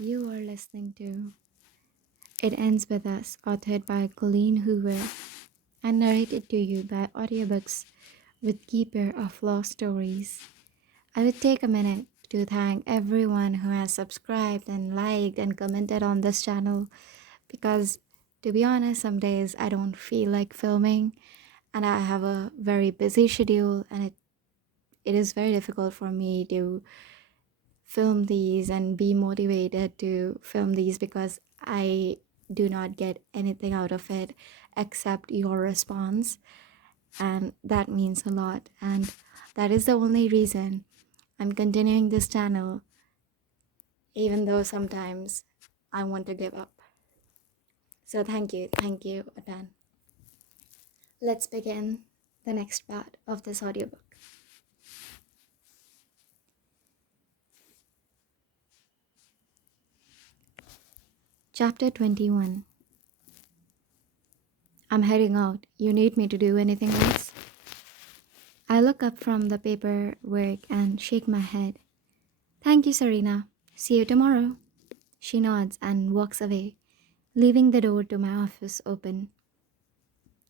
You are listening to It Ends With Us, authored by Colleen Hoover and narrated to you by Audiobooks with Keeper of Lost Stories. I would take a minute to thank everyone who has subscribed and liked and commented on this channel because, to be honest, some days I don't feel like filming and I have a very busy schedule, and it is very difficult for me to film these and be motivated to film these because I do not get anything out of it except your response, and that means a lot. And that is the only reason I'm continuing this channel, even though sometimes I want to give up. So thank you again. Let's begin the next part of this audiobook. Chapter 21. I'm heading out. You need me to do anything else? I look up from the paperwork and shake my head. Thank you, Serena. See you tomorrow. She nods and walks away, leaving the door to my office open.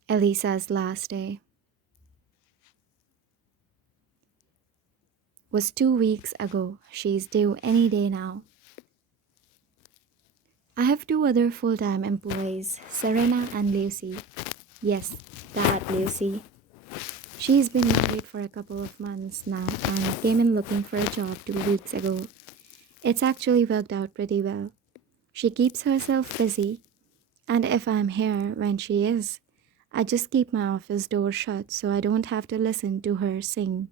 Elisa's last day was 2 weeks ago. She's due any day now. I have two other full-time employees, Serena and Lucy. Yes, that Lucy. She's been married for a couple of months now and came in looking for a job 2 weeks ago. It's actually worked out pretty well. She keeps herself busy, and if I'm here when she is, I just keep my office door shut so I don't have to listen to her sing.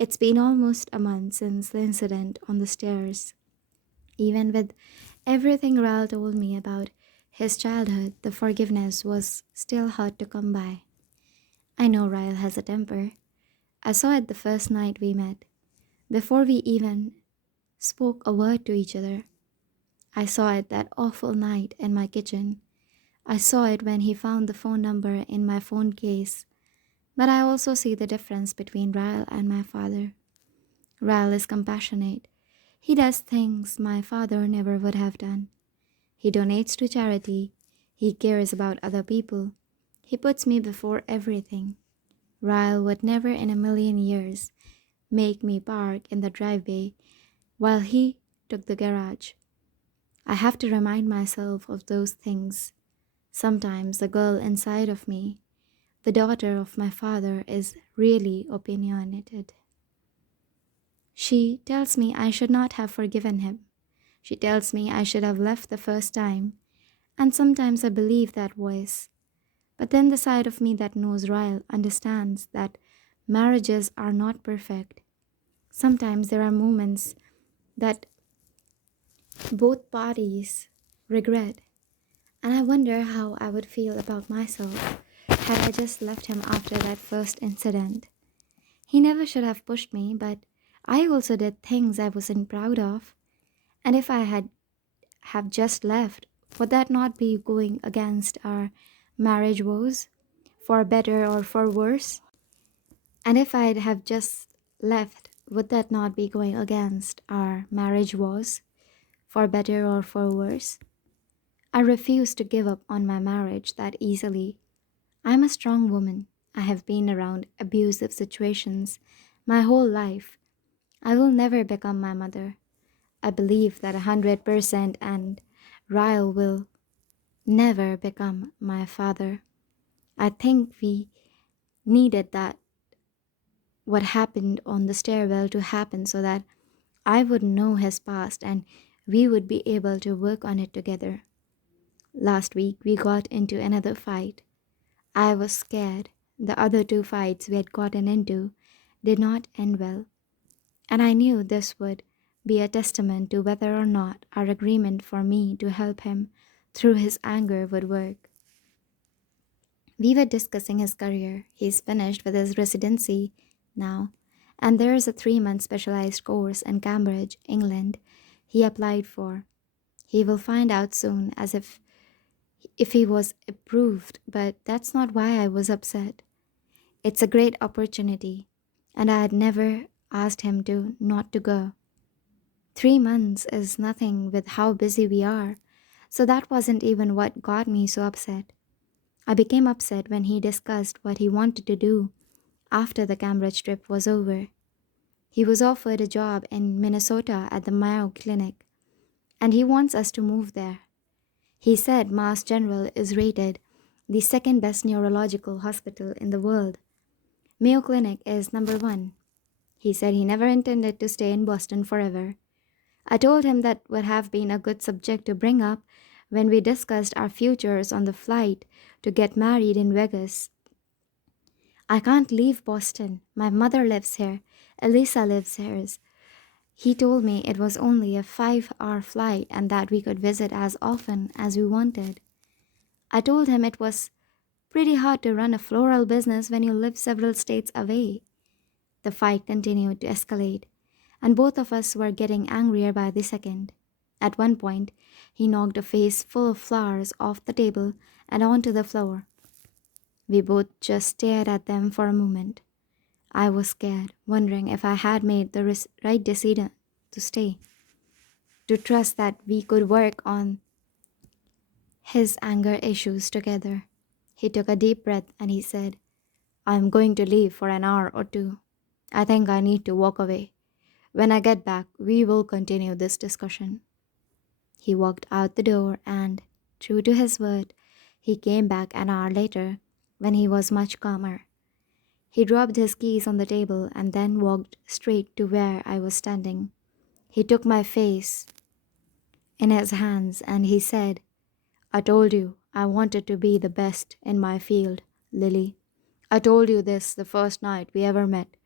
It's been almost a month since the incident on the stairs. Even with everything Ral told me about his childhood, the forgiveness was still hard to come by. I know Ryle has a temper. I saw it the first night we met, before we even spoke a word to each other. I saw it that awful night in my kitchen. I saw it when he found the phone number in my phone case. But I also see the difference between Ryle and my father. Ryle is compassionate. He does things my father never would have done. He donates to charity. He cares about other people. He puts me before everything. Ryle would never in a million years make me park in the driveway while he took the garage. I have to remind myself of those things. Sometimes the girl inside of me, the daughter of my father, is really opinionated. She tells me I should not have forgiven him. She tells me I should have left the first time, and sometimes I believe that voice. But then the side of me that knows Ryle understands that marriages are not perfect. Sometimes there are moments that both parties regret, and I wonder how I would feel about myself had I just left him after that first incident. He never should have pushed me, but I also did things I wasn't proud of. And if I had have just left, would that not be going against our marriage vows, for better or for worse? And if I'd have just left, would that not be going against our marriage vows, for better or for worse? I refuse to give up on my marriage that easily. I'm a strong woman. I have been around abusive situations my whole life. I will never become my mother. I believe that 100%, and Ryle will never become my father. I think we needed that what happened on the stairwell to happen so that I would know his past and we would be able to work on it together. Last week we got into another fight. I was scared. The other two fights we had gotten into did not end well, and I knew this would be a testament to whether or not our agreement for me to help him through his anger would work. We were discussing his career. He's finished with his residency now, and there is a 3-month specialized course in Cambridge, England, he applied for. He will find out soon, as if he was approved, but that's not why I was upset. It's a great opportunity, and I had never asked him to not to go. 3 months is nothing with how busy we are. So that wasn't even what got me so upset. I became upset when he discussed what he wanted to do after the Cambridge trip was over. He was offered a job in Minnesota at the Mayo Clinic, and he wants us to move there. He said Mass General is rated the second best neurological hospital in the world. Mayo Clinic is number one. He said he never intended to stay in Boston forever. I told him that would have been a good subject to bring up when we discussed our futures on the flight to get married in Vegas. I can't leave Boston. My mother lives here. Elisa lives here. He told me it was only a 5-hour flight and that we could visit as often as we wanted. I told him it was pretty hard to run a floral business when you live several states away. The fight continued to escalate, and both of us were getting angrier by the second. At one point, he knocked a vase full of flowers off the table and onto the floor. We both just stared at them for a moment. I was scared, wondering if I had made the right decision to stay, to trust that we could work on his anger issues together. He took a deep breath and he said, I'm going to leave for an hour or two. I think I need to walk away. When I get back, we will continue this discussion. He walked out the door and, true to his word, he came back an hour later when he was much calmer. He dropped his keys on the table and then walked straight to where I was standing. He took my face in his hands and he said, I told you I wanted to be the best in my field, Lily. I told you this the first night we ever met.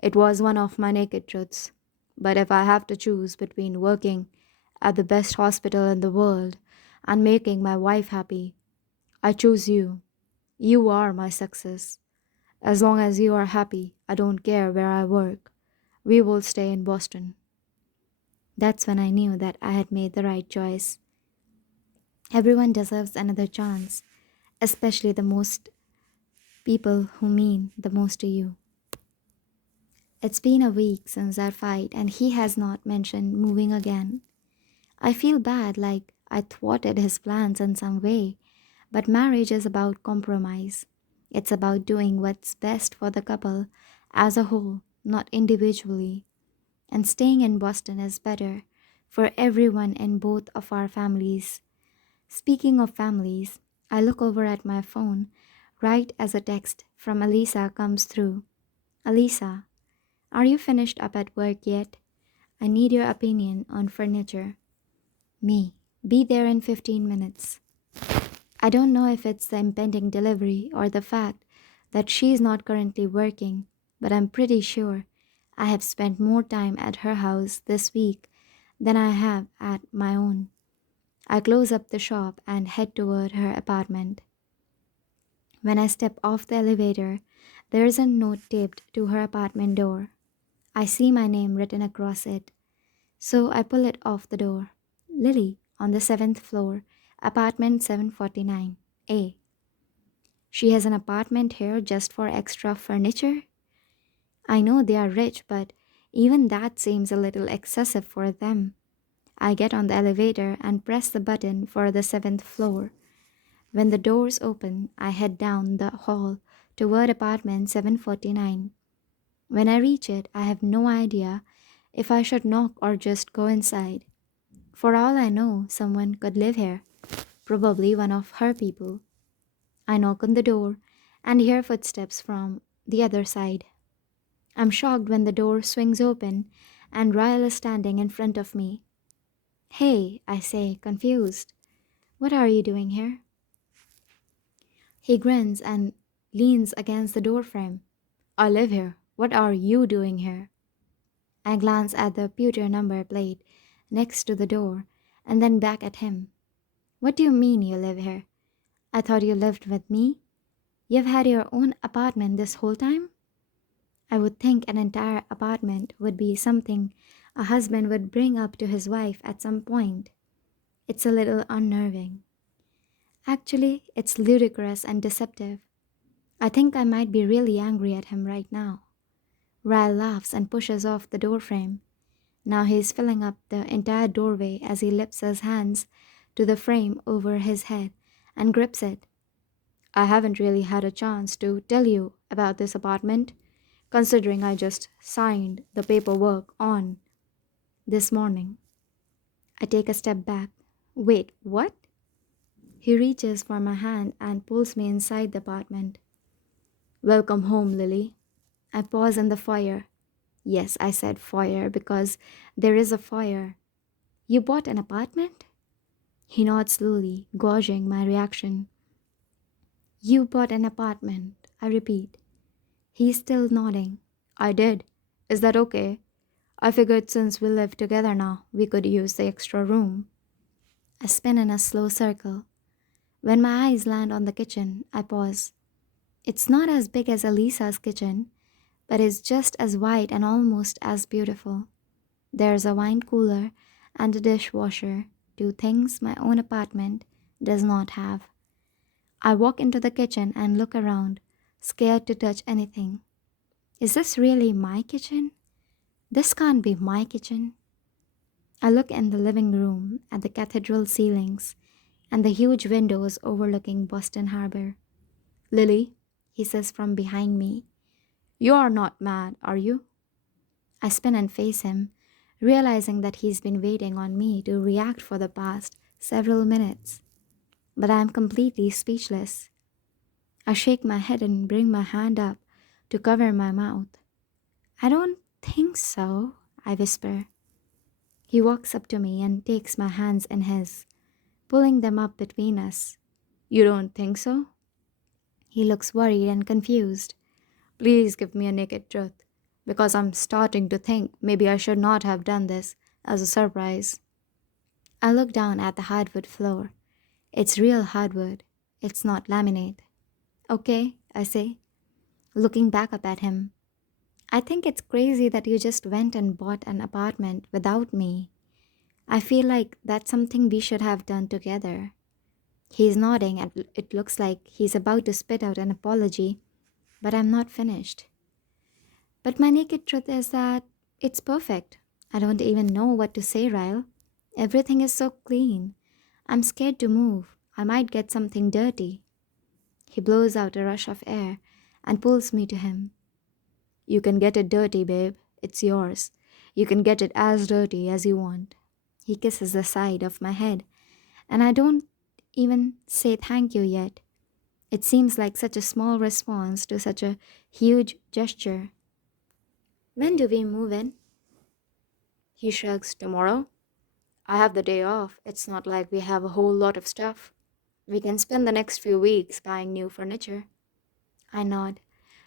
It was one of my naked truths. But if I have to choose between working at the best hospital in the world and making my wife happy, I choose you. You are my success. As long as you are happy, I don't care where I work. We will stay in Boston. That's when I knew that I had made the right choice. Everyone deserves another chance, especially the most people who mean the most to you. It's been a week since our fight, and he has not mentioned moving again. I feel bad, like I thwarted his plans in some way, but marriage is about compromise. It's about doing what's best for the couple as a whole, not individually. And staying in Boston is better for everyone in both of our families. Speaking of families, I look over at my phone right as a text from Elisa comes through. Elisa, are you finished up at work yet? I need your opinion on furniture. Me, be there in 15 minutes. I don't know if it's the impending delivery or the fact that she's not currently working, but I'm pretty sure I have spent more time at her house this week than I have at my own. I close up the shop and head toward her apartment. When I step off the elevator, there is a note taped to her apartment door. I see my name written across it, so I pull it off the door. Lily, on the 7th floor, apartment 749A. She has an apartment here just for extra furniture? I know they are rich, but even that seems a little excessive for them. I get on the elevator and press the button for the 7th floor. When the doors open, I head down the hall toward apartment 749. When I reach it, I have no idea if I should knock or just go inside. For all I know, someone could live here, probably one of her people. I knock on the door and hear footsteps from the other side. I'm shocked when the door swings open and Ryle is standing in front of me. Hey, I say, confused. What are you doing here? He grins and leans against the doorframe. I live here. What are you doing here? I glance at the pewter number plate next to the door and then back at him. What do you mean you live here? I thought you lived with me. You've had your own apartment this whole time? I would think an entire apartment would be something a husband would bring up to his wife at some point. It's a little unnerving. Actually, it's ludicrous and deceptive. I think I might be really angry at him right now. Ryle laughs and pushes off the doorframe. Now he's filling up the entire doorway as he lifts his hands to the frame over his head and grips it. I haven't really had a chance to tell you about this apartment, considering I just signed the paperwork on this morning. I take a step back. Wait, what? He reaches for my hand and pulls me inside the apartment. Welcome home, Lily. I pause in the foyer. Yes, I said foyer because there is a fire. You bought an apartment? He nods slowly, gauging my reaction. You bought an apartment, I repeat. He's still nodding. I did. Is that okay? I figured since we live together now, we could use the extra room. I spin in a slow circle. When my eyes land on the kitchen, I pause. It's not as big as Elisa's kitchen, but it's just as wide and almost as beautiful. There's a wine cooler and a dishwasher, two things my own apartment does not have. I walk into the kitchen and look around, scared to touch anything. Is this really my kitchen? This can't be my kitchen. I look in the living room at the cathedral ceilings and the huge windows overlooking Boston Harbor. Lily, he says from behind me, you are not mad, are you? I spin and face him, realizing that he's been waiting on me to react for the past several minutes. But I am completely speechless. I shake my head and bring my hand up to cover my mouth. I don't think so, I whisper. He walks up to me and takes my hands in his, pulling them up between us. You don't think so? He looks worried and confused. Please give me a naked truth, because I'm starting to think maybe I should not have done this as a surprise. I look down at the hardwood floor. It's real hardwood. It's not laminate. Okay, I say, looking back up at him. I think it's crazy that you just went and bought an apartment without me. I feel like that's something we should have done together. He's nodding and it looks like he's about to spit out an apology, but I'm not finished. But my naked truth is that it's perfect. I don't even know what to say, Ryle. Everything is so clean. I'm scared to move. I might get something dirty. He blows out a rush of air and pulls me to him. You can get it dirty, babe. It's yours. You can get it as dirty as you want. He kisses the side of my head, and I don't even say thank you yet. It seems like such a small response to such a huge gesture. When do we move in? He shrugs. Tomorrow? I have the day off. It's not like we have a whole lot of stuff. We can spend the next few weeks buying new furniture. I nod,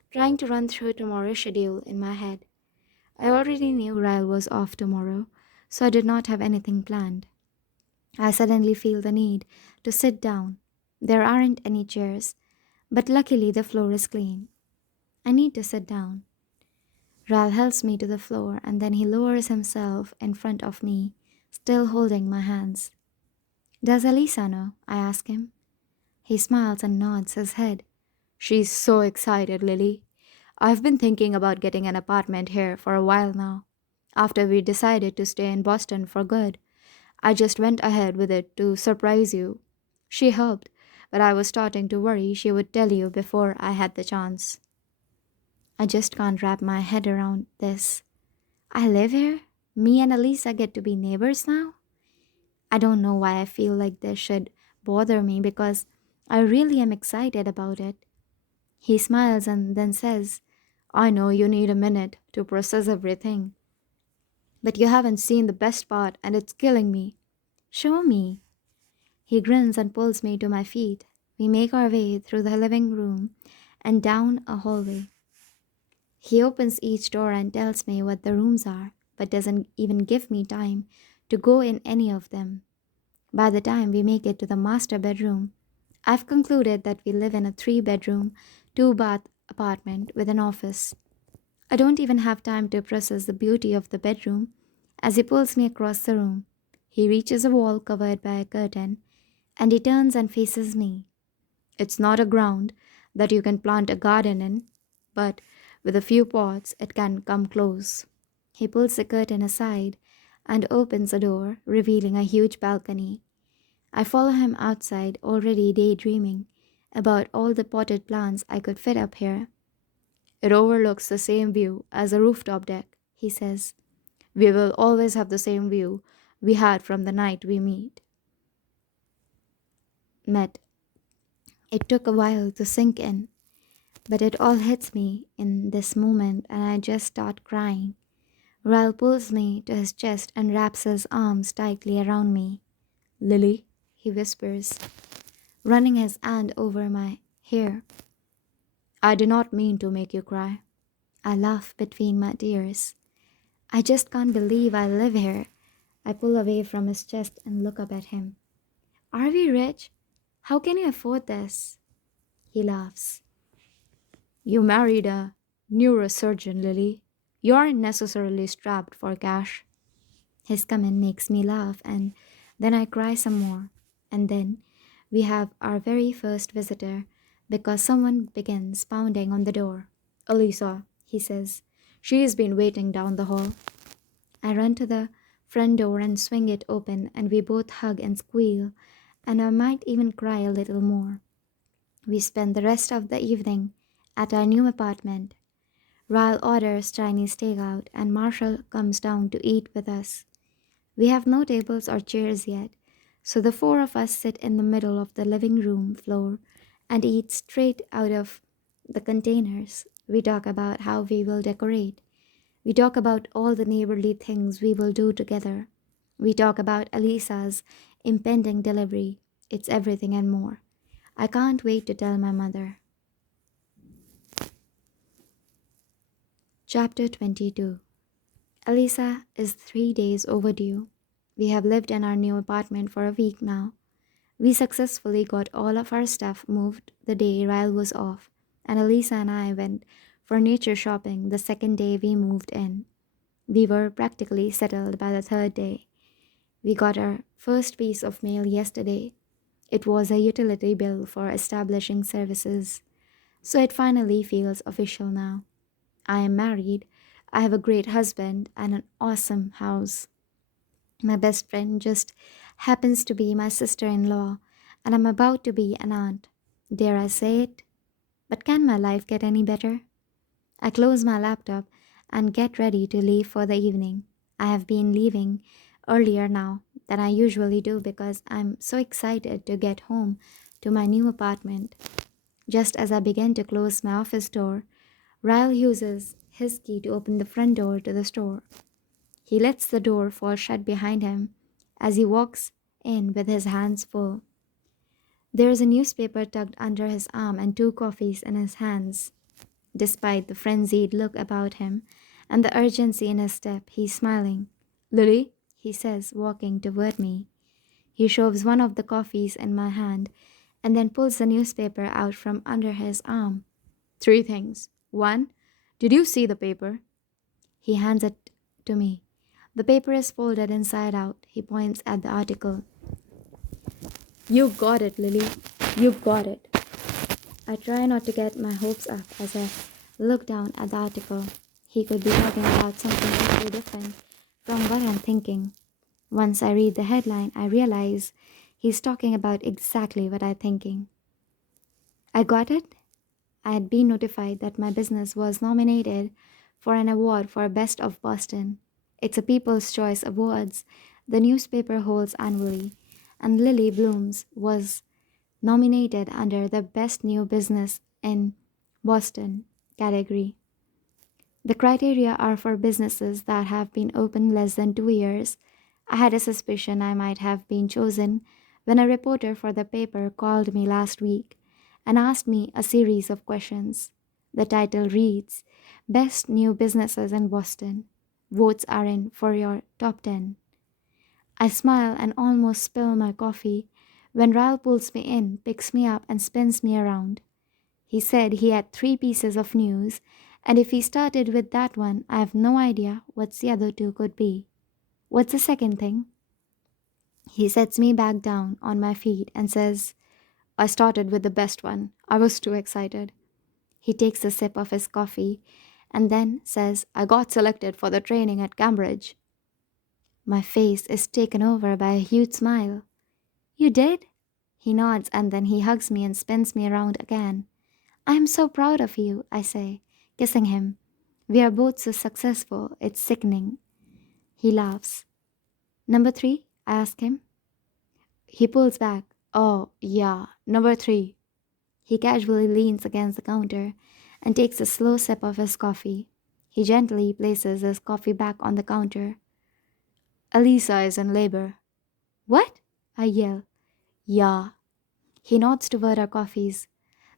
trying to run through tomorrow's schedule in my head. I already knew Ryle was off tomorrow, so I did not have anything planned. I suddenly feel the need to sit down. There aren't any chairs, but luckily the floor is clean. I need to sit down. Ryle helps me to the floor and then he lowers himself in front of me, still holding my hands. Does Elisa know? I ask him. He smiles and nods his head. She's so excited, Lily. I've been thinking about getting an apartment here for a while now. After we decided to stay in Boston for good, I just went ahead with it to surprise you. She helped, but I was starting to worry she would tell you before I had the chance. I just can't wrap my head around this. I live here? Me and Elisa get to be neighbors now? I don't know why I feel like this should bother me because I really am excited about it. He smiles and then says, I know you need a minute to process everything. But you haven't seen the best part and it's killing me. Show me. He grins and pulls me to my feet. We make our way through the living room and down a hallway. He opens each door and tells me what the rooms are, but doesn't even give me time to go in any of them. By the time we make it to the master bedroom, I've concluded that we live in a 3-bedroom, 2-bath apartment with an office. I don't even have time to process the beauty of the bedroom as he pulls me across the room. He reaches a wall covered by a curtain and he turns and faces me. It's not a ground that you can plant a garden in, but with a few pots it can come close. He pulls the curtain aside and opens a door, revealing a huge balcony. I follow him outside, already daydreaming about all the potted plants I could fit up here. It overlooks the same view as the rooftop deck, he says. We will always have the same view we had from the night we met. It took a while to sink in, but it all hits me in this moment and I just start crying. Ralph pulls me to his chest and wraps his arms tightly around me. Lily, he whispers, running his hand over my hair. I did not mean to make you cry. I laugh between my tears. I just can't believe I live here. I pull away from his chest and look up at him. Are we rich? How can you afford this? He laughs. You married a neurosurgeon, Lily. You aren't necessarily strapped for cash. His comment makes me laugh, and then I cry some more. And then we have our very first visitor because someone begins pounding on the door. Elisa, he says. She's been waiting down the hall. I run to the front door and swing it open, and we both hug and squeal, and I might even cry a little more. We spend the rest of the evening at our new apartment. Ryle orders Chinese takeout, and Marshall comes down to eat with us. We have no tables or chairs yet, so the four of us sit in the middle of the living room floor and eat straight out of the containers. We talk about how we will decorate. We talk about all the neighborly things we will do together. We talk about Elisa's impending delivery. It's everything and more. I can't wait to tell my mother. Chapter 22. Elisa is 3 days overdue. We have lived in our new apartment for a week now. We successfully got all of our stuff moved the day Ryle was off, and Elisa and I went furniture shopping the second day we moved in. We were practically settled by the third day. We got our first piece of mail yesterday. It was a utility bill for establishing services, so it finally feels official now. I am married, I have a great husband, and an awesome house. My best friend just happens to be my sister-in-law, and I'm about to be an aunt. Dare I say it? But can my life get any better? I close my laptop and get ready to leave for the evening. I have been leaving earlier now than I usually do because I'm so excited to get home to my new apartment. Just as I begin to close my office door, Ryle uses his key to open the front door to the store. He lets the door fall shut behind him as he walks in with his hands full. There is a newspaper tucked under his arm and two coffees in his hands. Despite the frenzied look about him and the urgency in his step, he's smiling. Lily, he says, walking toward me. He shoves one of the coffees in my hand and then pulls the newspaper out from under his arm. Three things. One, did you see the paper? He hands it to me. The paper is folded inside out. He points at the article. You've got it, Lily. You've got it. I try not to get my hopes up as I look down at the article. He could be talking about something totally different from what I'm thinking. Once I read the headline, I realize he's talking about exactly what I'm thinking. I got it? I had been notified that my business was nominated for an award for Best of Boston. It's a People's Choice Awards the newspaper holds annually, and Lily Bloom's was nominated under the Best New Business in Boston category. The criteria are for businesses that have been open less than 2 years. I had a suspicion I might have been chosen when a reporter for the paper called me last week and asked me a series of questions. The title reads, Best New Businesses in Boston. Votes are in for your top 10. I smile and almost spill my coffee when Ryle pulls me in, picks me up, and spins me around. He said he had 3 pieces of news, and if he started with that one, I have no idea what the other 2 could be. What's the second thing? He sets me back down on my feet and says, I started with the best one. I was too excited. He takes a sip of his coffee and then says, I got selected for the training at Cambridge. My face is taken over by a huge smile. You did? He nods and then he hugs me and spins me around again. I am so proud of you, I say, kissing him. We are both so successful, it's sickening. He laughs. Number three? I ask him. He pulls back. Oh, yeah, number three. He casually leans against the counter and takes a slow sip of his coffee. He gently places his coffee back on the counter. Elisa is in labor. What? I yell. Yeah. He nods toward our coffees.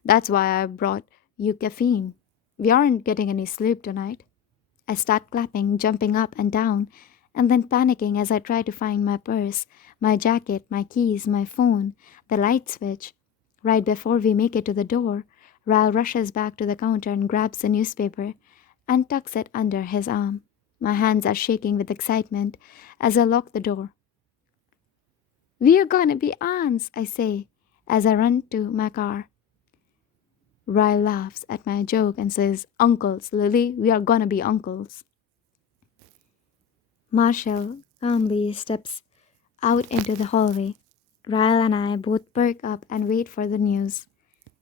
That's why I brought you caffeine. We aren't getting any sleep tonight. I start clapping, jumping up and down, and then panicking as I try to find my purse, my jacket, my keys, my phone, the light switch. Right before we make it to the door, Ryle rushes back to the counter and grabs the newspaper and tucks it under his arm. My hands are shaking with excitement as I lock the door. We're gonna be aunts, I say as I run to my car. Ryle laughs at my joke and says, Uncles, Lily, we are gonna be uncles. Marshall calmly steps out into the hallway. Ryle and I both perk up and wait for the news.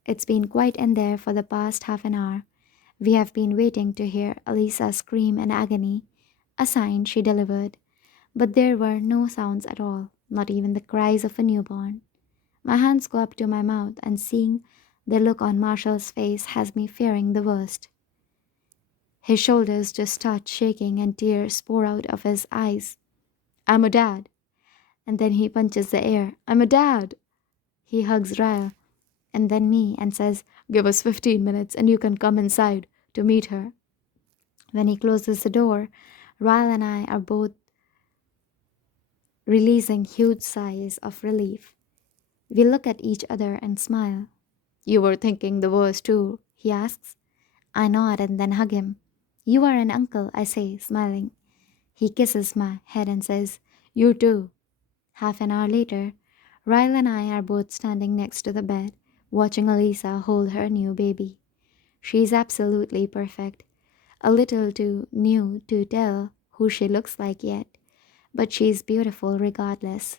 It's been quiet in there for the past half an hour. We have been waiting to hear Elisa scream in agony, a sign she delivered. But there were no sounds at all, not even the cries of a newborn. My hands go up to my mouth, and seeing the look on Marshall's face has me fearing the worst. His shoulders just start shaking and tears pour out of his eyes. I'm a dad. And then he punches the air. I'm a dad. He hugs Ryle and then me and says, Give us 15 minutes and you can come inside to meet her. When he closes the door, Ryle and I are both releasing huge sighs of relief. We look at each other and smile. You were thinking the worst too, he asks. I nod and then hug him. You are an uncle, I say, smiling. He kisses my head and says, You too. Half an hour later, Ryle and I are both standing next to the bed, watching Elisa hold her new baby. She's absolutely perfect, a little too new to tell who she looks like yet, but she's beautiful regardless.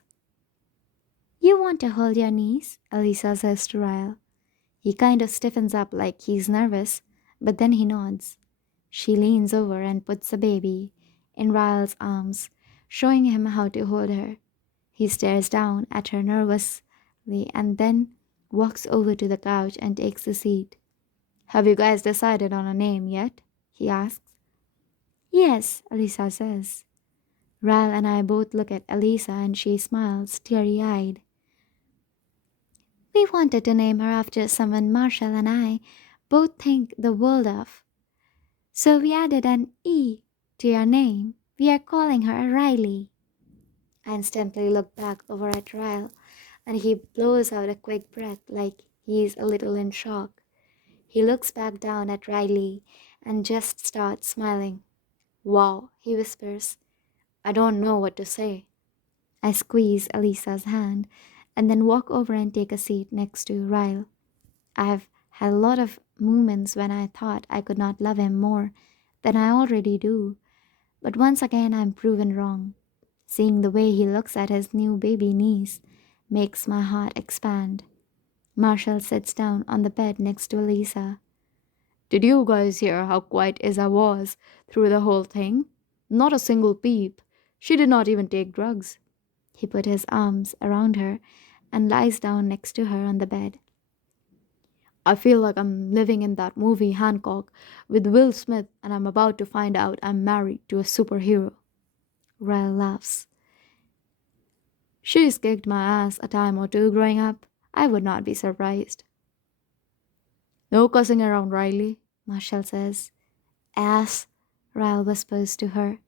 You want to hold your niece? Elisa says to Ryle. He kind of stiffens up like he's nervous, but then he nods. She leans over and puts the baby in Ryle's arms, showing him how to hold her. He stares down at her nervously and then walks over to the couch and takes a seat. Have you guys decided on a name yet? He asks. Yes, Elisa says. Ryle and I both look at Elisa and she smiles, teary-eyed. We wanted to name her after someone Marshall and I both think the world of. So we added an E to your name. We are calling her Riley. I instantly look back over at Ryle and he blows out a quick breath like he's a little in shock. He looks back down at Riley and just starts smiling. Wow, he whispers. I don't know what to say. I squeeze Elisa's hand and then walk over and take a seat next to Ryle. I've had a lot of moments when I thought I could not love him more than I already do, but once again I'm proven wrong. Seeing the way he looks at his new baby niece makes my heart expand. Marshall sits down on the bed next to Elisa. Did you guys hear how quiet Isa was through the whole thing? Not a single peep. She did not even take drugs. He put his arms around her and lies down next to her on the bed. I feel like I'm living in that movie Hancock with Will Smith and I'm about to find out I'm married to a superhero. Ryle laughs. She's kicked my ass a time or two growing up. I would not be surprised. No cussing around, Riley, Marshall says. Ass, Ryle whispers to her.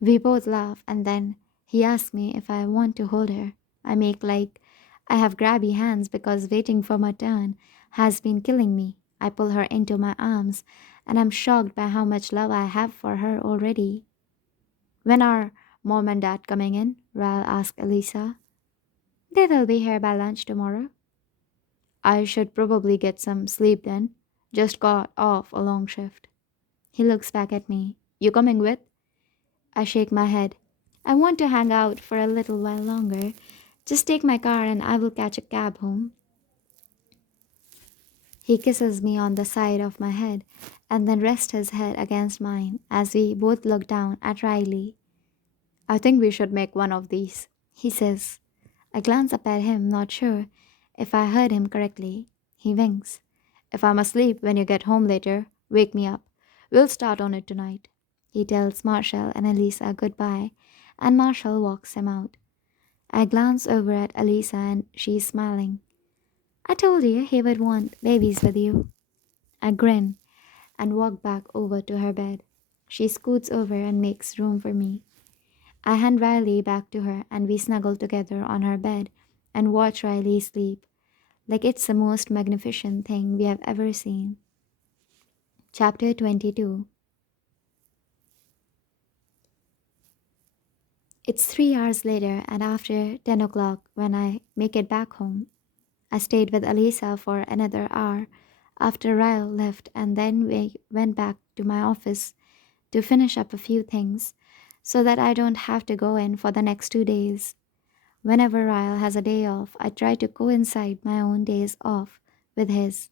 We both laugh and then he asks me if I want to hold her. I make like I have grabby hands because waiting for my turn has been killing me. I pull her into my arms and I'm shocked by how much love I have for her already. When are mom and dad coming in? Ryle asks Elisa. They will be here by lunch tomorrow. I should probably get some sleep then. Just got off a long shift. He looks back at me. You coming with? I shake my head. I want to hang out for a little while longer. Just take my car and I will catch a cab home. He kisses me on the side of my head and then rests his head against mine as we both look down at Riley. I think we should make one of these, he says. I glance up at him, not sure if I heard him correctly. He winks. If I'm asleep when you get home later, wake me up. We'll start on it tonight. He tells Marshall and Elisa goodbye, and Marshall walks him out. I glance over at Elisa and she's smiling. I told you he would want babies with you. I grin and walk back over to her bed. She scoots over and makes room for me. I hand Riley back to her and we snuggle together on her bed and watch Riley sleep like it's the most magnificent thing we have ever seen. Chapter 22. It's 3 hours later and after 10 o'clock when I make it back home. I stayed with Alisa for another hour after Ryle left and then we went back to my office to finish up a few things so that I don't have to go in for the next 2 days. Whenever Ryle has a day off, I try to coincide my own days off with his.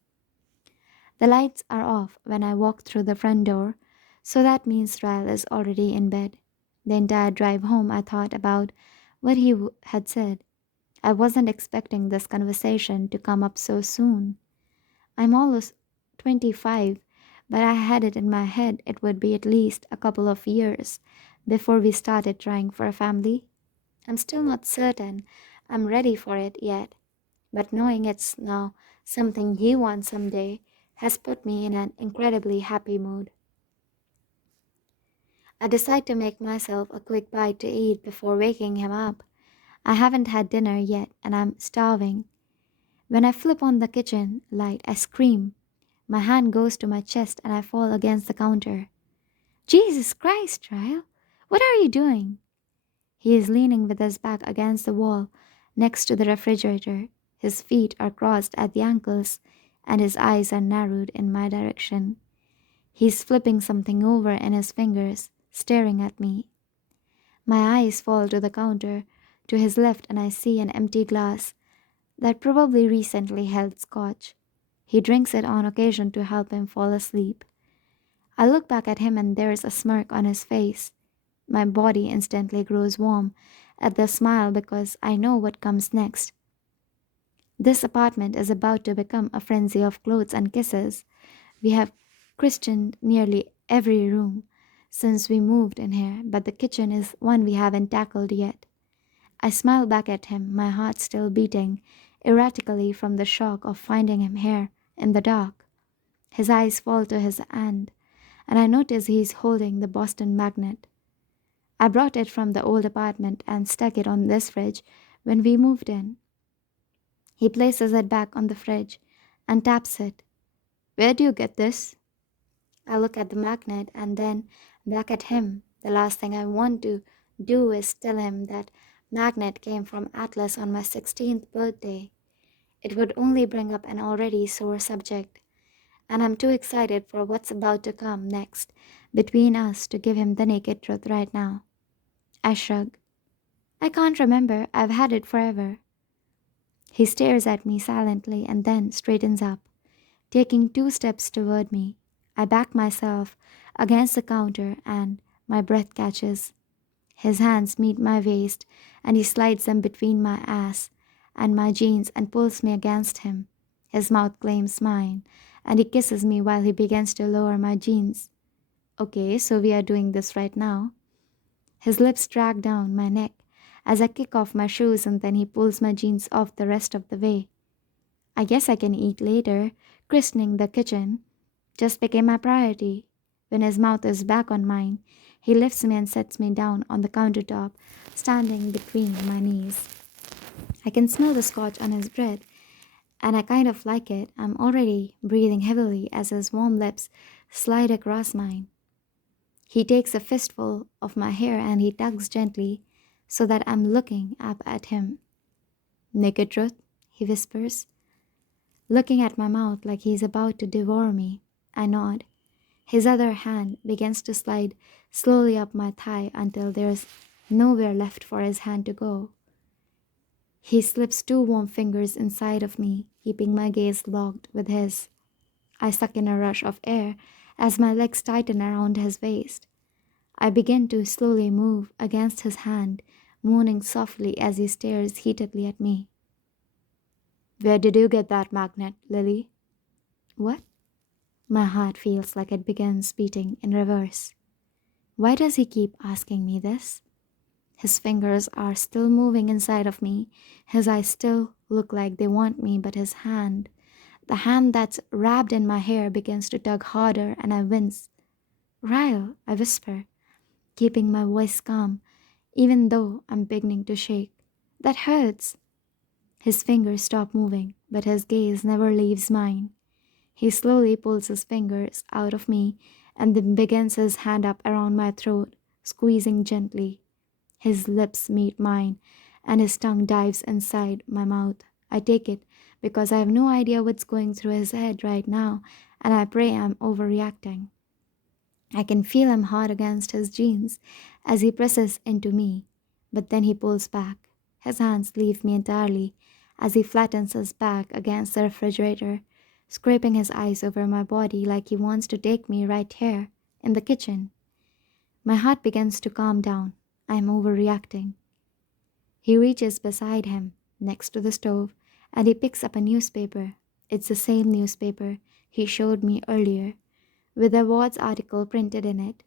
The lights are off when I walk through the front door, so that means Ryle is already in bed. The entire drive home, I thought about what he had said. I wasn't expecting this conversation to come up so soon. I'm almost 25, but I had it in my head it would be at least a couple of years before we started trying for a family. I'm still not certain I'm ready for it yet, but knowing it's now something he wants someday has put me in an incredibly happy mood. I decide to make myself a quick bite to eat before waking him up. I haven't had dinner yet and I'm starving. When I flip on the kitchen light, I scream. My hand goes to my chest and I fall against the counter. Jesus Christ, Ryle! What are you doing? He is leaning with his back against the wall next to the refrigerator. His feet are crossed at the ankles and his eyes are narrowed in my direction. He's flipping something over in his fingers, staring at me. My eyes fall to the counter to his left and I see an empty glass that probably recently held scotch. He drinks it on occasion to help him fall asleep. I look back at him and there's a smirk on his face. My body instantly grows warm at the smile because I know what comes next. This apartment is about to become a frenzy of clothes and kisses. We have christened nearly every room since we moved in here, but the kitchen is one we haven't tackled yet. I smile back at him, my heart still beating erratically from the shock of finding him here in the dark. His eyes fall to his hand, and I notice he's holding the Boston magnet. I brought it from the old apartment and stuck it on this fridge when we moved in. He places it back on the fridge and taps it. Where do you get this? I look at the magnet and then back at him. The last thing I want to do is tell him that magnet came from Atlas on my 16th birthday. It would only bring up an already sore subject, and I'm too excited for what's about to come next between us to give him the naked truth right now. I shrug. I can't remember. I've had it forever. He stares at me silently and then straightens up, taking 2 steps toward me. I back myself against the counter and my breath catches. His hands meet my waist and he slides them between my ass and my jeans and pulls me against him. His mouth claims mine and he kisses me while he begins to lower my jeans. Okay, so we are doing this right now. His lips drag down my neck as I kick off my shoes and then he pulls my jeans off the rest of the way. I guess I can eat later. Christening the kitchen just became my priority. When his mouth is back on mine, he lifts me and sets me down on the countertop, standing between my knees. I can smell the scotch on his breath, and I kind of like it. I'm already breathing heavily as his warm lips slide across mine. He takes a fistful of my hair and he tugs gently so that I'm looking up at him. Naked truth, he whispers, looking at my mouth like he's about to devour me. I nod. His other hand begins to slide slowly up my thigh until there's nowhere left for his hand to go. He slips two warm fingers inside of me, keeping my gaze locked with his. I suck in a rush of air as my legs tighten around his waist. I begin to slowly move against his hand, moaning softly as he stares heatedly at me. Where did you get that magnet, Lily? What? My heart feels like it begins beating in reverse. Why does he keep asking me this? His fingers are still moving inside of me. His eyes still look like they want me, but his hand, the hand that's wrapped in my hair, begins to tug harder and I wince. Ryle, I whisper, keeping my voice calm, even though I'm beginning to shake. That hurts. His fingers stop moving, but his gaze never leaves mine. He slowly pulls his fingers out of me and then begins his hand up around my throat, squeezing gently. His lips meet mine, and his tongue dives inside my mouth. I take it because I have no idea what's going through his head right now, and I pray I'm overreacting. I can feel him hard against his jeans as he presses into me, but then he pulls back. His hands leave me entirely as he flattens his back against the refrigerator, scraping his eyes over my body like he wants to take me right here in the kitchen. My heart begins to calm down. I am overreacting. He reaches beside him, next to the stove, and he picks up a newspaper. It's the same newspaper he showed me earlier, with the awards article printed in it.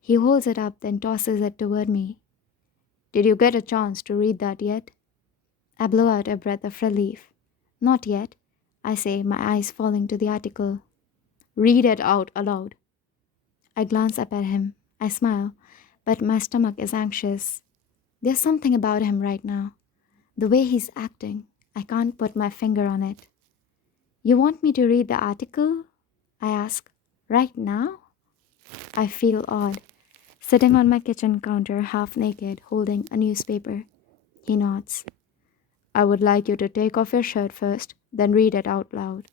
He holds it up, then tosses it toward me. Did you get a chance to read that yet? I blow out a breath of relief. Not yet, I say, my eyes falling to the article. Read it out aloud. I glance up at him. I smile, but my stomach is anxious. There's something about him right now. The way he's acting, I can't put my finger on it. You want me to read the article? I ask. Right now? I feel odd, sitting on my kitchen counter half naked, holding a newspaper. He nods. I would like you to take off your shirt first, then read it out loud.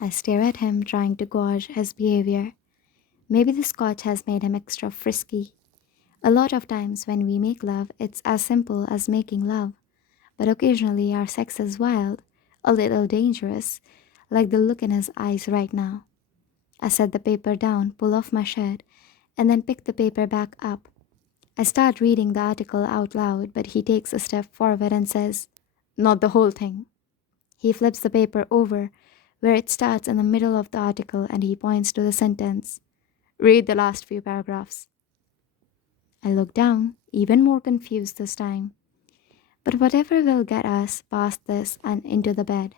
I stare at him, trying to gauge his behavior. Maybe the scotch has made him extra frisky. A lot of times when we make love, it's as simple as making love. But occasionally our sex is wild, a little dangerous, like the look in his eyes right now. I set the paper down, pull off my shirt, and then pick the paper back up. I start reading the article out loud, but he takes a step forward and says, Not the whole thing. He flips the paper over, where it starts in the middle of the article, and he points to the sentence. Read the last few paragraphs. I look down, even more confused this time. But whatever will get us past this and into the bed.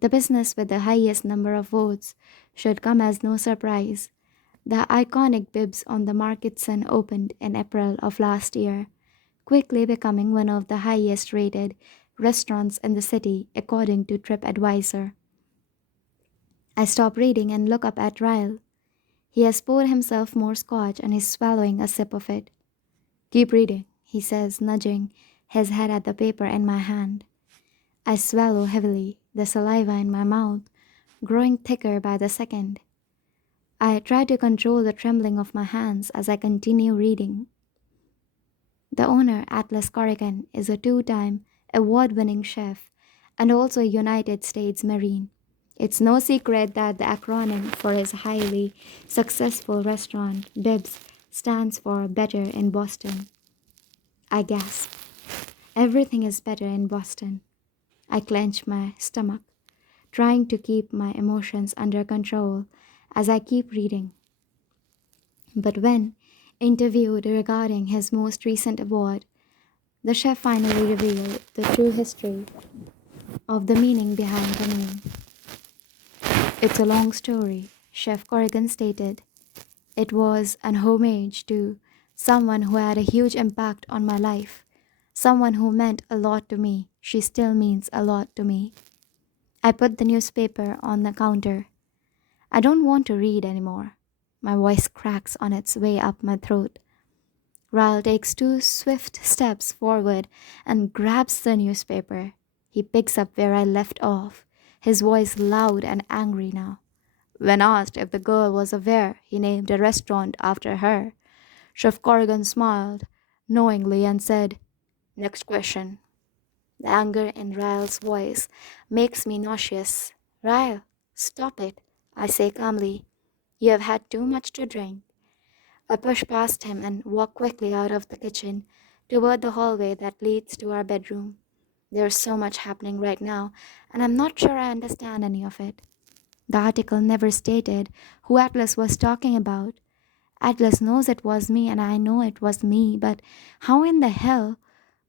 The business with the highest number of votes should come as no surprise. The iconic Bibs on the Market Sun opened in April of last year, quickly becoming one of the highest rated restaurants in the city according to TripAdvisor. I stop reading and look up at Ryle. He has poured himself more scotch and is swallowing a sip of it. Keep reading, he says, nudging his head at the paper in my hand. I swallow heavily, the saliva in my mouth growing thicker by the second. I try to control the trembling of my hands as I continue reading. The owner, Atlas Corrigan, is a two-time award-winning chef and also a United States Marine. It's no secret that the acronym for his highly successful restaurant, Bibs, stands for Better in Boston. I gasp. Everything is better in Boston. I clench my stomach, trying to keep my emotions under control as I keep reading. But when interviewed regarding his most recent award, the chef finally revealed the true history of the meaning behind the name. It's a long story, Chef Corrigan stated. It was an homage to someone who had a huge impact on my life, someone who meant a lot to me. She still means a lot to me. I put the newspaper on the counter. I don't want to read anymore. My voice cracks on its way up my throat. Ryle takes two swift steps forward and grabs the newspaper. He picks up where I left off, his voice loud and angry now. When asked if the girl was aware he named a restaurant after her, Chef Corrigan smiled knowingly and said, "Next question." The anger in Ryle's voice makes me nauseous. "Ryle, stop it," I say calmly. "You have had too much to drink." I push past him and walk quickly out of the kitchen toward the hallway that leads to our bedroom. There's so much happening right now, and I'm not sure I understand any of it. The article never stated who Atlas was talking about. Atlas knows it was me, and I know it was me, but how in the hell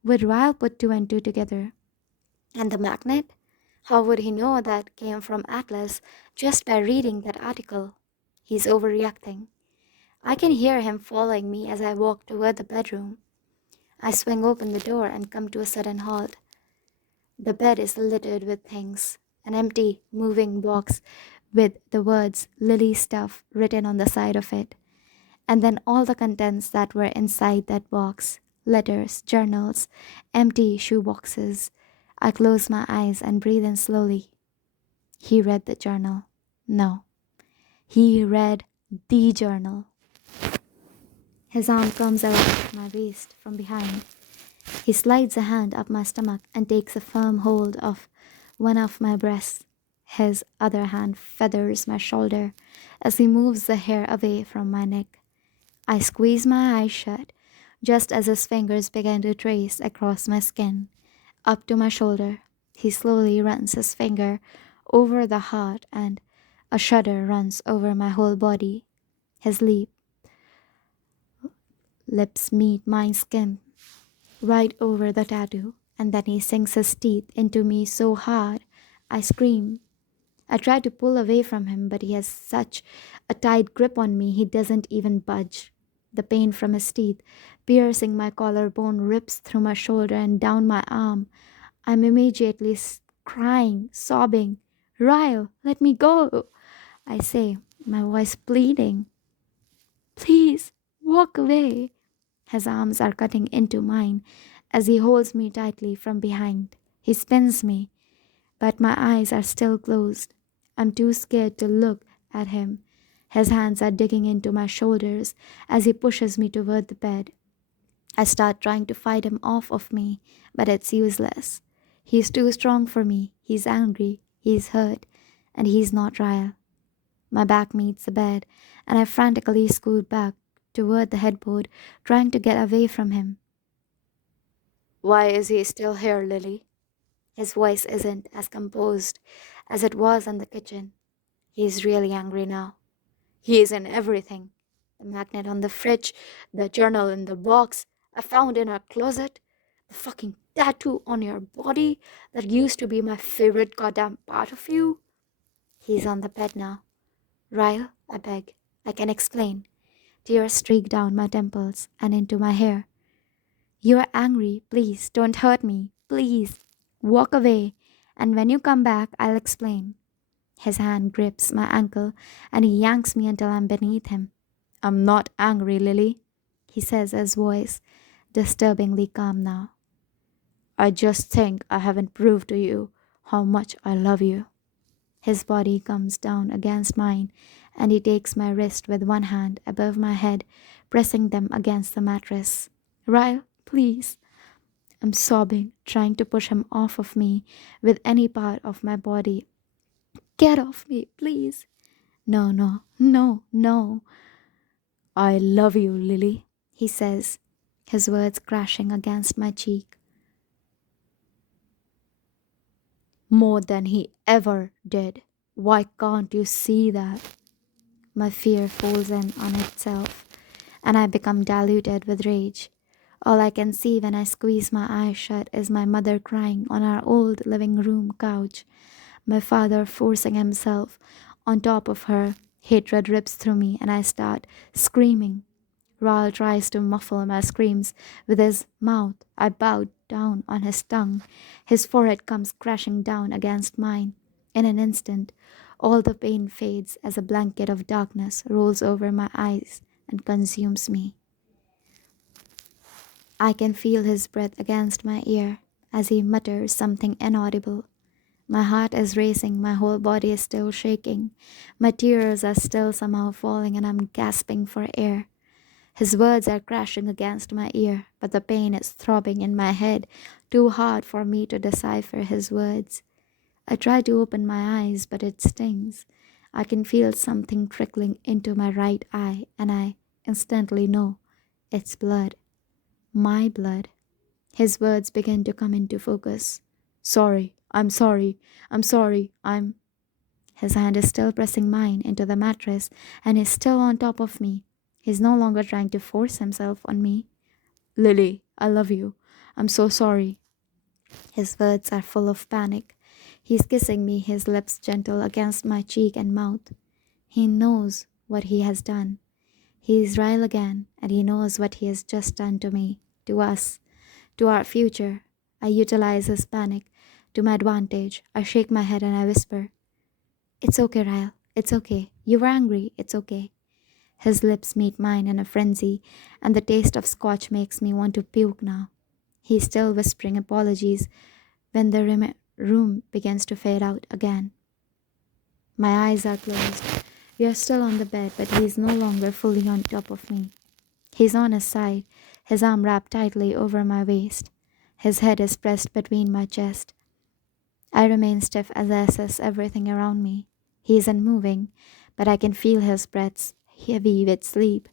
would Ryle put two and two together? And the magnet? How would he know that came from Atlas just by reading that article? He's overreacting. I can hear him following me as I walk toward the bedroom. I swing open the door and come to a sudden halt. The bed is littered with things. An empty, moving box with the words "Lily Stuff" written on the side of it. And then all the contents that were inside that box: letters, journals, empty shoe boxes. I close my eyes and breathe in slowly. He read the journal. No, he read the journal. His arm comes around my waist from behind. He slides a hand up my stomach and takes a firm hold of one of my breasts. His other hand feathers my shoulder as he moves the hair away from my neck. I squeeze my eyes shut just as his fingers begin to trace across my skin, up to my shoulder. He slowly runs his finger over the heart, and a shudder runs over my whole body. His lips meet my skin right over the tattoo, and then he sinks his teeth into me so hard I scream. I try to pull away from him, but he has such a tight grip on me he doesn't even budge. The pain from his teeth, piercing my collarbone, rips through my shoulder and down my arm. I'm immediately crying, sobbing. "Ryle, let me go," I say, my voice pleading. "Please, walk away." His arms are cutting into mine as he holds me tightly from behind. He spins me, but my eyes are still closed. I'm too scared to look at him. His hands are digging into my shoulders as he pushes me toward the bed. I start trying to fight him off of me, but it's useless. He's too strong for me. He's angry, he's hurt, and he's not Ryle. My back meets the bed, and I frantically scoot back toward the headboard, trying to get away from him. "Why is he still here, Lily?" His voice isn't as composed as it was in the kitchen. He's really angry now. "He is in everything. The magnet on the fridge, the journal in the box I found in our closet, the fucking tattoo on your body that used to be my favorite goddamn part of you." He's on the bed now. "Ryle, I beg. I can explain." Tears streak down my temples and into my hair. "You're angry. Please, don't hurt me. Please. Walk away. And when you come back, I'll explain." His hand grips my ankle and he yanks me until I'm beneath him. "I'm not angry, Lily," he says, his voice disturbingly calm now. "I just think I haven't proved to you how much I love you." His body comes down against mine, and he takes my wrist with one hand above my head, pressing them against the mattress. "Ryle, please." I'm sobbing, trying to push him off of me with any part of my body. "Get off me, please." "No, no, no, no." "I love you, Lily," he says, his words crashing against my cheek. "More than he ever did. Why can't you see that?" My fear falls in on itself, and I become diluted with rage. All I can see when I squeeze my eyes shut is my mother crying on our old living room couch, my father forcing himself on top of her. Hatred rips through me, and I start screaming. Raul tries to muffle my screams with his mouth. I bow down on his tongue. His forehead comes crashing down against mine. In an instant, all the pain fades as a blanket of darkness rolls over my eyes and consumes me. I can feel his breath against my ear as he mutters something inaudible. My heart is racing, my whole body is still shaking. My tears are still somehow falling, and I'm gasping for air. His words are crashing against my ear, but the pain is throbbing in my head, too hard for me to decipher his words. I try to open my eyes, but it stings. I can feel something trickling into my right eye, and I instantly know it's blood. My blood. His words begin to come into focus. Sorry, I'm sorry, I'm sorry, I'm. His hand is still pressing mine into the mattress, and he's still on top of me. He's no longer trying to force himself on me. Lily, I love you. I'm so sorry. His words are full of panic. He's kissing me, his lips gentle against my cheek and mouth. He knows what he has done. He is Ryle again, and he knows what he has just done to me, to us, to our future. I utilize his panic to my advantage. I shake my head and I whisper, It's okay, Ryle. It's okay. You were angry. It's okay. His lips meet mine in a frenzy, and the taste of scotch makes me want to puke now. He's still whispering apologies when the room begins to fade out again. My eyes are closed. We are still on the bed, but he is no longer fully on top of me. He's on his side, his arm wrapped tightly over my waist. His head is pressed between my chest. I remain stiff as I assess everything around me. He isn't moving, but I can feel his breaths heavy with sleep.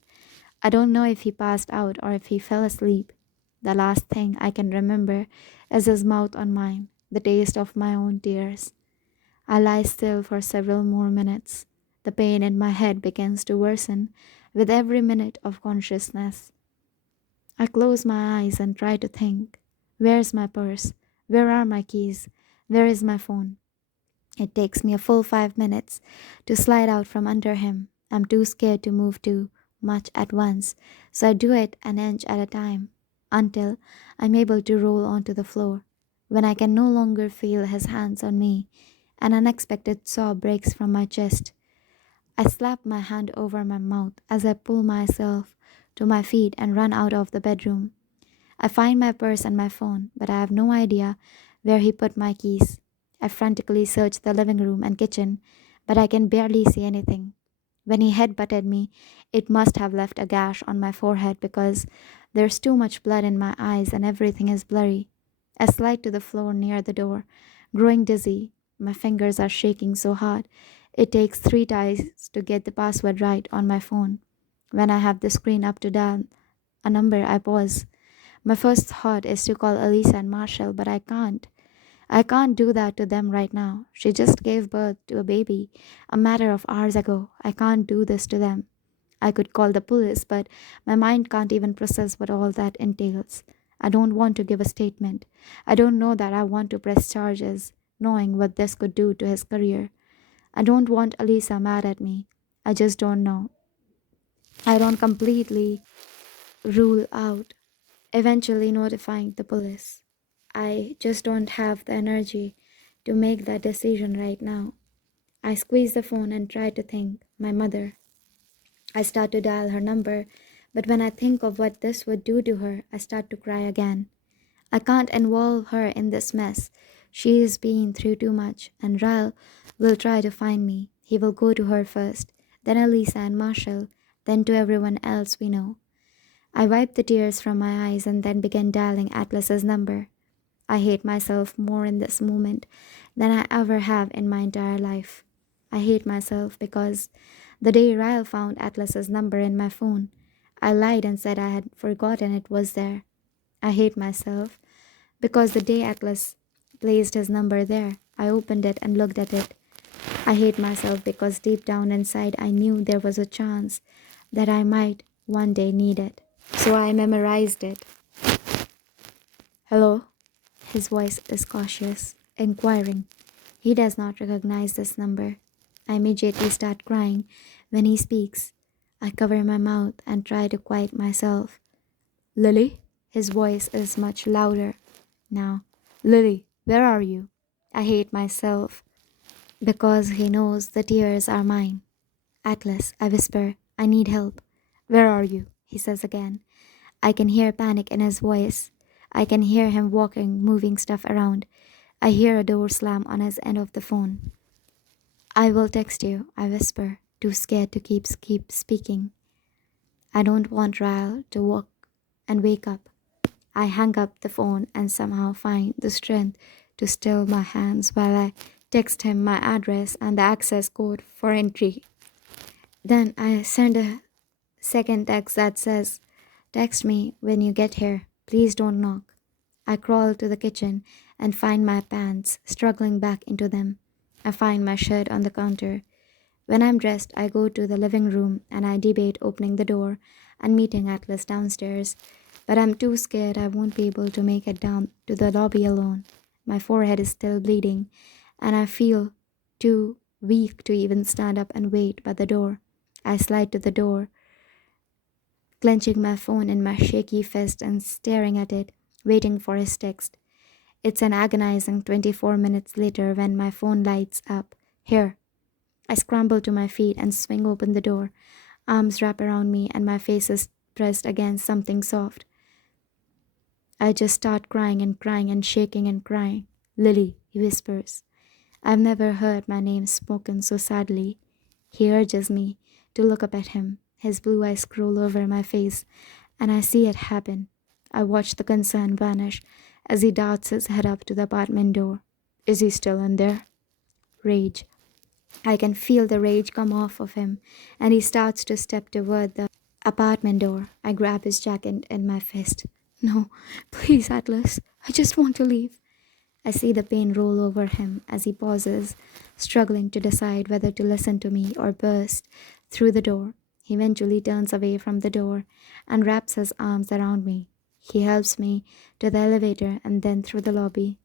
I don't know if he passed out or if he fell asleep. The last thing I can remember is his mouth on mine, the taste of my own tears. I lie still for several more minutes. The pain in my head begins to worsen with every minute of consciousness. I close my eyes and try to think. Where's my purse? Where are my keys? Where is my phone? It takes me a full 5 minutes to slide out from under him. I'm too scared to move too much at once, so I do it an inch at a time until I'm able to roll onto the floor. When I can no longer feel his hands on me, an unexpected sob breaks from my chest. I slap my hand over my mouth as I pull myself to my feet and run out of the bedroom. I find my purse and my phone, but I have no idea where he put my keys. I frantically search the living room and kitchen, but I can barely see anything. When he headbutted me, it must have left a gash on my forehead because there's too much blood in my eyes and everything is blurry. I slide to the floor near the door, growing dizzy. My fingers are shaking so hard. It takes 3 tries to get the password right on my phone. When I have the screen up to dial a number, I pause. My first thought is to call Elisa and Marshall, but I can't. I can't do that to them right now. She just gave birth to a baby a matter of hours ago. I can't do this to them. I could call the police, but my mind can't even process what all that entails. I don't want to give a statement. I don't know that I want to press charges, knowing what this could do to his career. I don't want Elisa mad at me. I just don't know. I don't completely rule out eventually notifying the police. I just don't have the energy to make that decision right now. I squeeze the phone and try to think. My mother. I start to dial her number, but when I think of what this would do to her, I start to cry again. I can't involve her in this mess. She is being through too much, and Ryle will try to find me. He will go to her first, then Elisa and Marshall, then to everyone else we know. I wiped the tears from my eyes and then began dialing Atlas's number. I hate myself more in this moment than I ever have in my entire life. I hate myself because the day Ryle found Atlas's number in my phone, I lied and said I had forgotten it was there. I hate myself because the day Atlas placed his number there, I opened it and looked at it. I hate myself because deep down inside I knew there was a chance that I might one day need it. So I memorized it. Hello? His voice is cautious, inquiring. He does not recognize this number. I immediately start crying when he speaks. I cover my mouth and try to quiet myself. Lily? His voice is much louder now. Lily, where are you? I hate myself because he knows the tears are mine. Atlas, I whisper, I need help. Where are you? He says again. I can hear panic in his voice. I can hear him walking, moving stuff around. I hear a door slam on his end of the phone. I will text you, I whisper, too scared to keep speaking. I don't want Ryle to walk and wake up. I hang up the phone and somehow find the strength to still my hands while I text him my address and the access code for entry. Then I send a second text that says, "Text me when you get here. Please don't knock." I crawl to the kitchen and find my pants, struggling back into them. I find my shirt on the counter. When I'm dressed, I go to the living room and I debate opening the door and meeting Atlas downstairs. But I'm too scared I won't be able to make it down to the lobby alone. My forehead is still bleeding and I feel too weak to even stand up and wait by the door. I slide to the door, clenching my phone in my shaky fist and staring at it, waiting for his text. It's an agonizing 24 minutes later when my phone lights up. Here. I scramble to my feet and swing open the door. Arms wrap around me and my face is pressed against something soft. I just start crying and shaking and crying. "Lily," he whispers. I've never heard my name spoken so sadly. He urges me to look up at him. His blue eyes scroll over my face, and I see it happen. I watch the concern vanish as he darts his head up to the apartment door. Is he still in there? Rage. I can feel the rage come off of him, and he starts to step toward the apartment door. I grab his jacket in my fist. "No, please, Atlas. I just want to leave." I see the pain roll over him as he pauses, struggling to decide whether to listen to me or burst through the door. He eventually turns away from the door and wraps his arms around me. He helps me to the elevator and then through the lobby.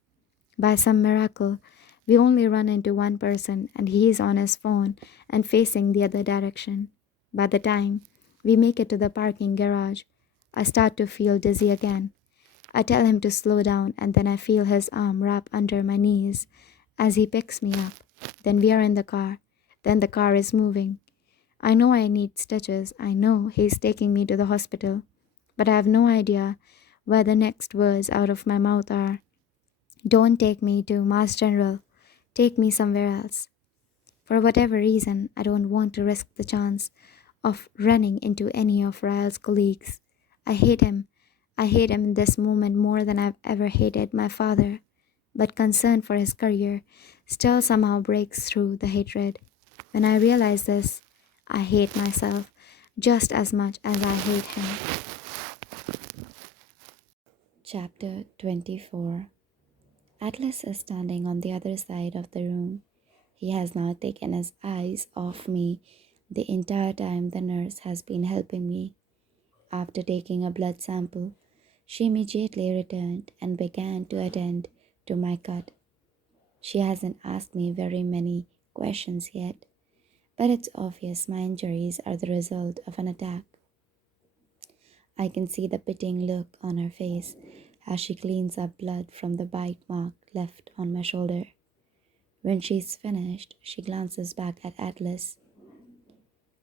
By some miracle, we only run into one person and he is on his phone and facing the other direction. By the time we make it to the parking garage, I start to feel dizzy again. I tell him to slow down and then I feel his arm wrap under my knees as he picks me up. Then we are in the car. Then the car is moving. I know I need stitches. I know he's taking me to the hospital. But I have no idea where the next words out of my mouth are. "Don't take me to Mass General. Take me somewhere else." For whatever reason, I don't want to risk the chance of running into any of Ryle's colleagues. I hate him. I hate him in this moment more than I've ever hated my father. But concern for his career still somehow breaks through the hatred. When I realize this, I hate myself just as much as I hate him. Chapter 24. Atlas is standing on the other side of the room. He has not taken his eyes off me the entire time the nurse has been helping me. After taking a blood sample, she immediately returned and began to attend to my cut. She hasn't asked me very many questions yet, but it's obvious my injuries are the result of an attack. I can see the pitying look on her face as she cleans up blood from the bite mark left on my shoulder. When she's finished, she glances back at Atlas.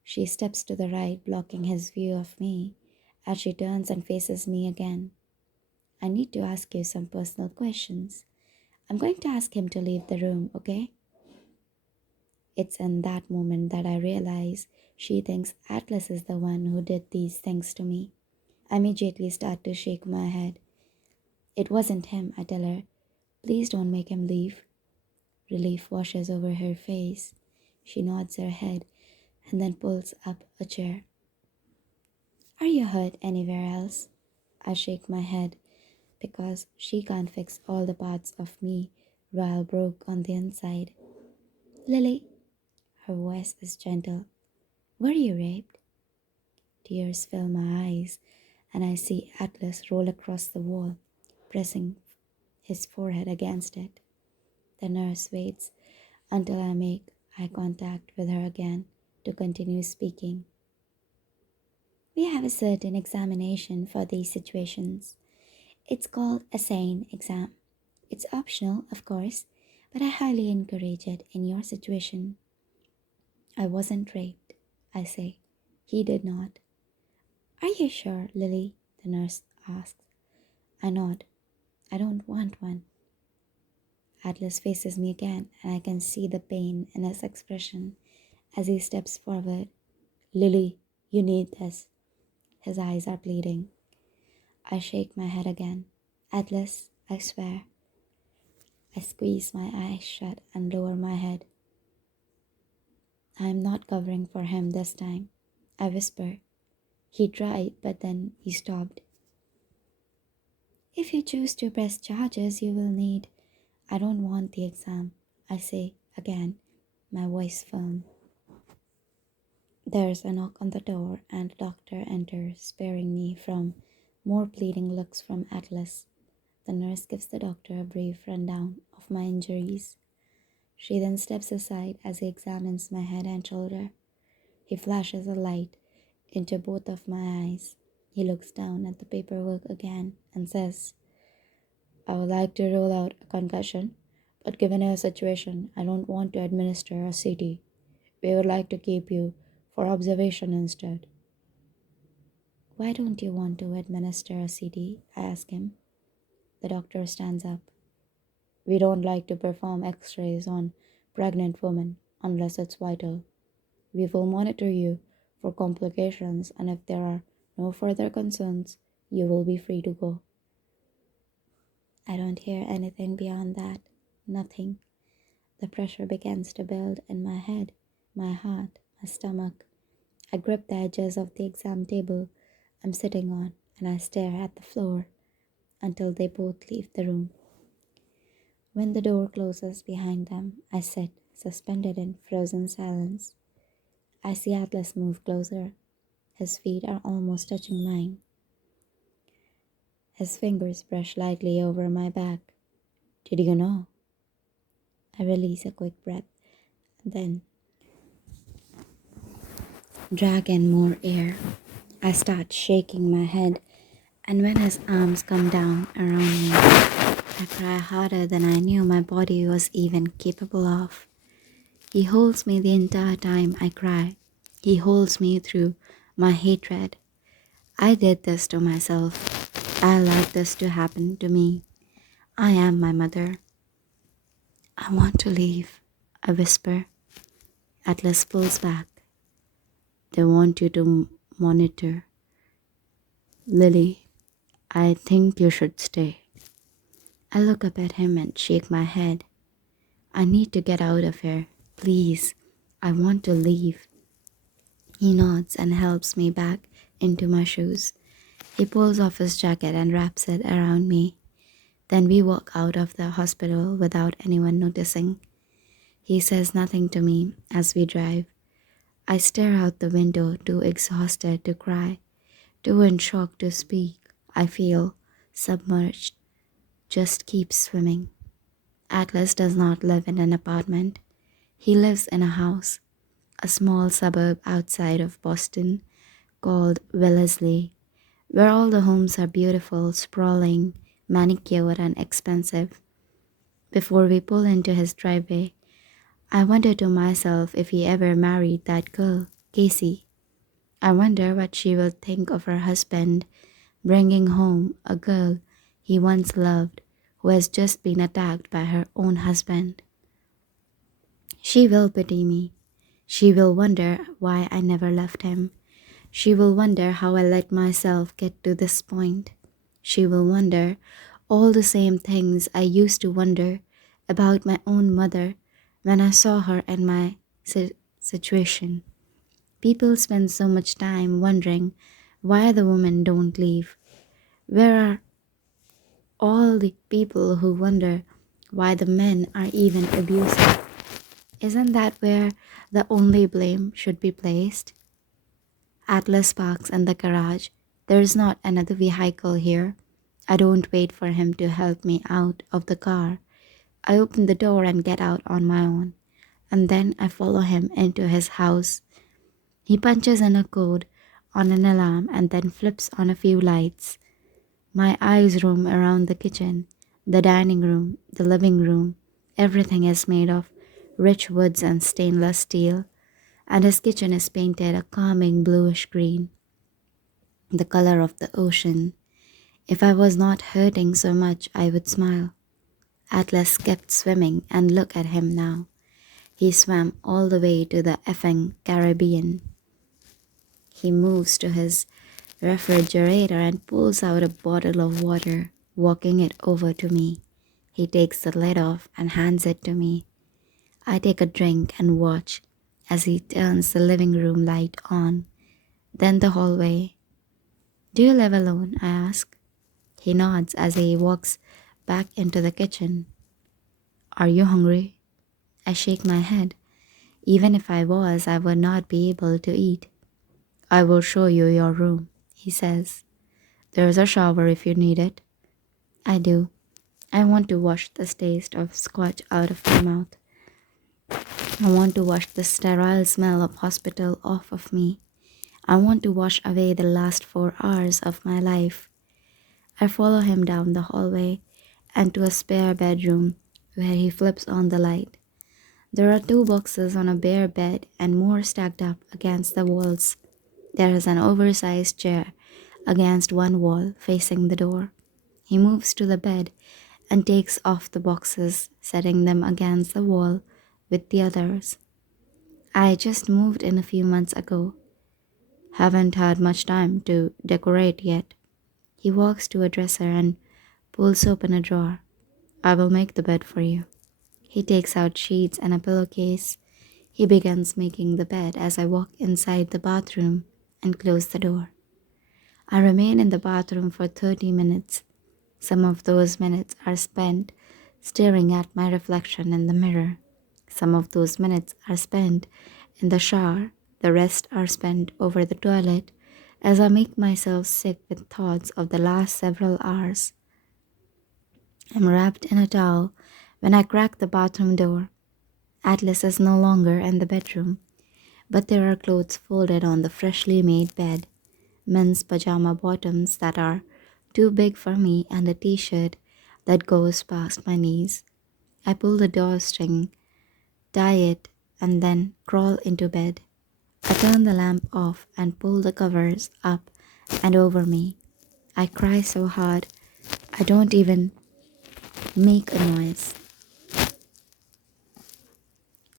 She steps to the right, blocking his view of me, as she turns and faces me again. "I need to ask you some personal questions. I'm going to ask him to leave the room, okay?" It's in that moment that I realize she thinks Atlas is the one who did these things to me. I immediately start to shake my head. "It wasn't him," I tell her. "Please don't make him leave." Relief washes over her face. She nods her head and then pulls up a chair. "Are you hurt anywhere else?" I shake my head because she can't fix all the parts of me Ryle broke on the inside. "Lily," her voice is gentle, "were you raped?" Tears fill my eyes and I see Atlas roll across the wall, pressing his forehead against it. The nurse waits until I make eye contact with her again to continue speaking. "We have a certain examination for these situations. It's called a SANE exam. It's optional, of course, but I highly encourage it in your situation." "I wasn't raped," I say. "He did not." "Are you sure, Lily?" the nurse asks. I nod. "I don't want one." Atlas faces me again, and I can see the pain in his expression as he steps forward. "Lily, you need this." His eyes are bleeding. I shake my head again. Atlas, I swear. I squeeze my eyes shut and lower my head. I am not covering for him this time. I whisper. He tried, but then he stopped. If you choose to press charges, you will need. I don't want the exam, I say again, my voice firm. There's a knock on the door, and the doctor enters, sparing me from more pleading looks from Atlas. The nurse gives the doctor a brief rundown of my injuries. She then steps aside as he examines my head and shoulder. He flashes a light into both of my eyes. He looks down at the paperwork again and says, I would like to rule out a concussion, but given your situation, I don't want to administer a CT. We would like to keep you for observation instead. Why don't you want to administer a CT? I ask him. The doctor stands up. We don't like to perform x-rays on pregnant women unless it's vital. We will monitor you for complications, and if there are no further concerns, you will be free to go. I don't hear anything beyond that. Nothing. The pressure begins to build in my head, my heart, my stomach. I grip the edges of the exam table I'm sitting on, and I stare at the floor until they both leave the room. When the door closes behind them, I sit, suspended in frozen silence. I see Atlas move closer. His feet are almost touching mine. His fingers brush lightly over my back. Did you know? I release a quick breath, then drag in more air. I start shaking my head, and when his arms come down around me, I cry harder than I knew my body was even capable of. He holds me the entire time I cry. He holds me through my hatred. I did this to myself. I allowed this to happen to me. I am my mother. I want to leave, I whisper. Atlas pulls back. They want you to monitor. Lily, I think you should stay. I look up at him and shake my head. I need to get out of here. Please, I want to leave. He nods and helps me back into my shoes. He pulls off his jacket and wraps it around me. Then we walk out of the hospital without anyone noticing. He says nothing to me as we drive. I stare out the window, too exhausted to cry, too in shock to speak. I feel submerged. Just keep swimming. Atlas does not live in an apartment. He lives in a house, a small suburb outside of Boston called Wellesley, where all the homes are beautiful, sprawling, manicured, and expensive. Before we pull into his driveway, I wonder to myself if he ever married that girl, Casey. I wonder what she will think of her husband bringing home a girl he once loved who has just been attacked by her own husband. She will pity me. She will wonder why I never left him. She will wonder how I let myself get to this point. She will wonder all the same things I used to wonder about my own mother when I saw her in my situation. People spend so much time wondering why the women don't leave. Where are all the people who wonder why the men are even abusive? Isn't that where the only blame should be placed? Atlas parks in the garage. There is not another vehicle here. I don't wait for him to help me out of the car. I open the door and get out on my own, and then I follow him into his house. He punches in a code on an alarm and then flips on a few lights. My eyes roam around the kitchen, the dining room, the living room. Everything is made of rich woods and stainless steel, and his kitchen is painted a calming bluish green, the color of the ocean. If I was not hurting so much, I would smile. Atlas kept swimming, and look at him now. He swam all the way to the effing Caribbean. He moves to his refrigerator and pulls out a bottle of water, walking it over to me. He takes the lid off and hands it to me. I take a drink and watch as he turns the living room light on, then the hallway. Do you live alone? I ask. He nods as he walks back into the kitchen. Are you hungry? I shake my head. Even if I was, I would not be able to eat. I will show you your room, he says. There's a shower if you need it. I do. I want to wash the taste of scotch out of my mouth. I want to wash the sterile smell of hospital off of me. I want to wash away the last 4 hours of my life. I follow him down the hallway and to a spare bedroom where he flips on the light. There are 2 boxes on a bare bed and more stacked up against the walls. There is an oversized chair against one wall facing the door. He moves to the bed and takes off the boxes, setting them against the wall with the others. I just moved in a few months ago. Haven't had much time to decorate yet. He walks to a dresser and pulls open a drawer. I will make the bed for you. He takes out sheets and a pillowcase. He begins making the bed as I walk inside the bathroom and close the door. I remain in the bathroom for 30 minutes. Some of those minutes are spent staring at my reflection in the mirror. Some of those minutes are spent in the shower. The rest are spent over the toilet as I make myself sick with thoughts of the last several hours. I'm wrapped in a towel when I crack the bathroom door. Atlas is no longer in the bedroom, but there are clothes folded on the freshly made bed, men's pajama bottoms that are too big for me and a t-shirt that goes past my knees. I pull the drawstring, tie it, and then crawl into bed. I turn the lamp off and pull the covers up and over me. I cry so hard I don't even make a noise.